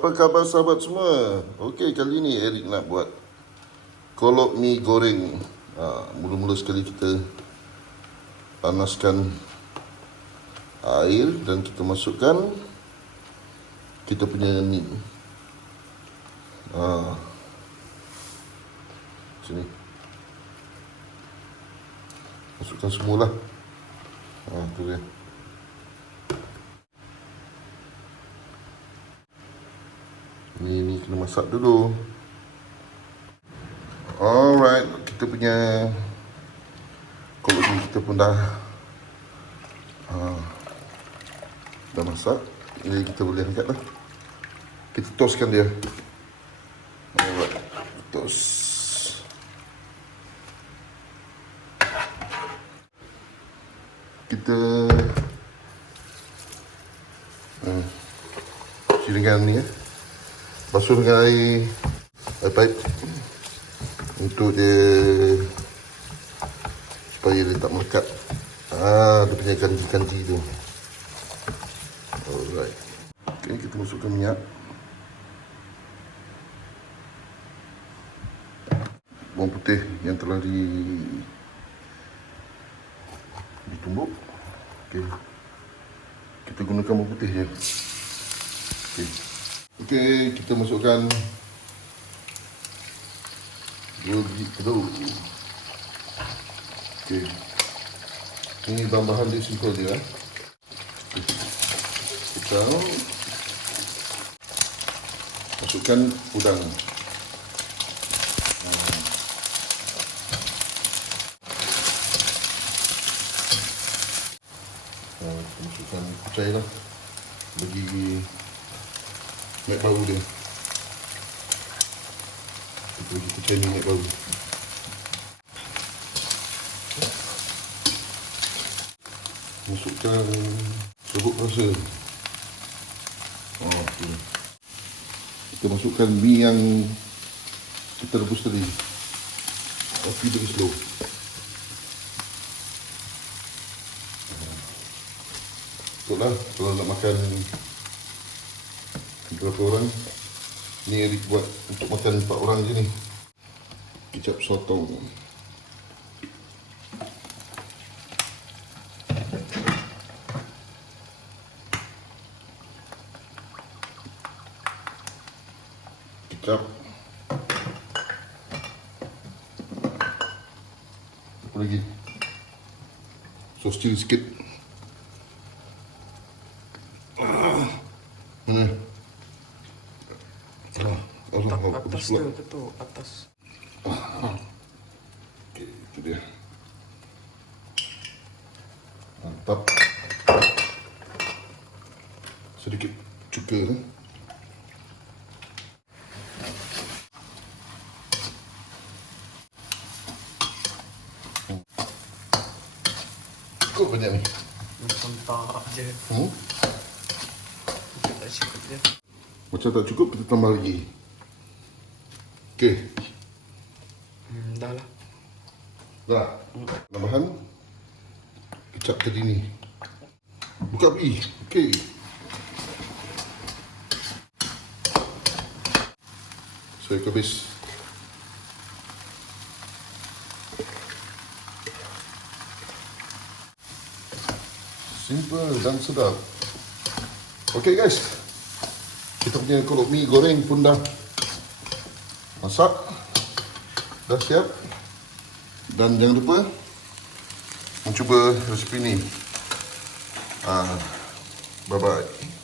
Apa khabar sahabat semua? Okey, kali ni Eric nak buat kolok mi goreng. Mula-mula sekali kita panaskan air dan kita masukkan kita punya mi. Sini. Masukkan semualah. Tu dia. Ni kena masak dulu. Alright, kita punya kolok ni kita pun dah masak. Jadi kita boleh angkat lah. Kita toskan dia. Alright, tos. Kita dengan ni basuh dengan air pipe untuk dia supaya dia tak melekat. Dia punya kanji-kanji tu. Alright. Okay, kita masukkan minyak. Bawang putih yang telah ditumbuk. Okay. Kita gunakan bawang putih je. Okey, kita masukkan 2 biji telur. Okey. Ini bahan-bahan dia simple dia. Kita masukkan udang. Kita masukkan kucai lah bagi naik bau dia. Kita bagi kucai ni naik bau. Masukkan serbuk rasa. Kita masukkan mi yang kita rebus tadi. Api beri slow. Betul lah, kalau nak makan berapa orang? Ni Eric buat untuk makan 4 orang je ni. Kicap sotong. Kicap. Apa lagi? Sos cili sikit. Mana? Atas tu, atas. Okey, itu dia. Mantap. Sedikit cuka. Cukup banyak ni. Macam tak je. Macam tak cukup je. Macam tak cukup, kita tambah lagi. Okey. Dah lah. Dah. Tambahan kecap tadi ni. Buka api. Okey. Saya habis. Simple dan sedap. Okey guys. Kita punya kolok mi goreng pun dah masak. Dah siap. Dan jangan lupa mencuba resipi ni. Bye-bye.